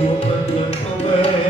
我们的床位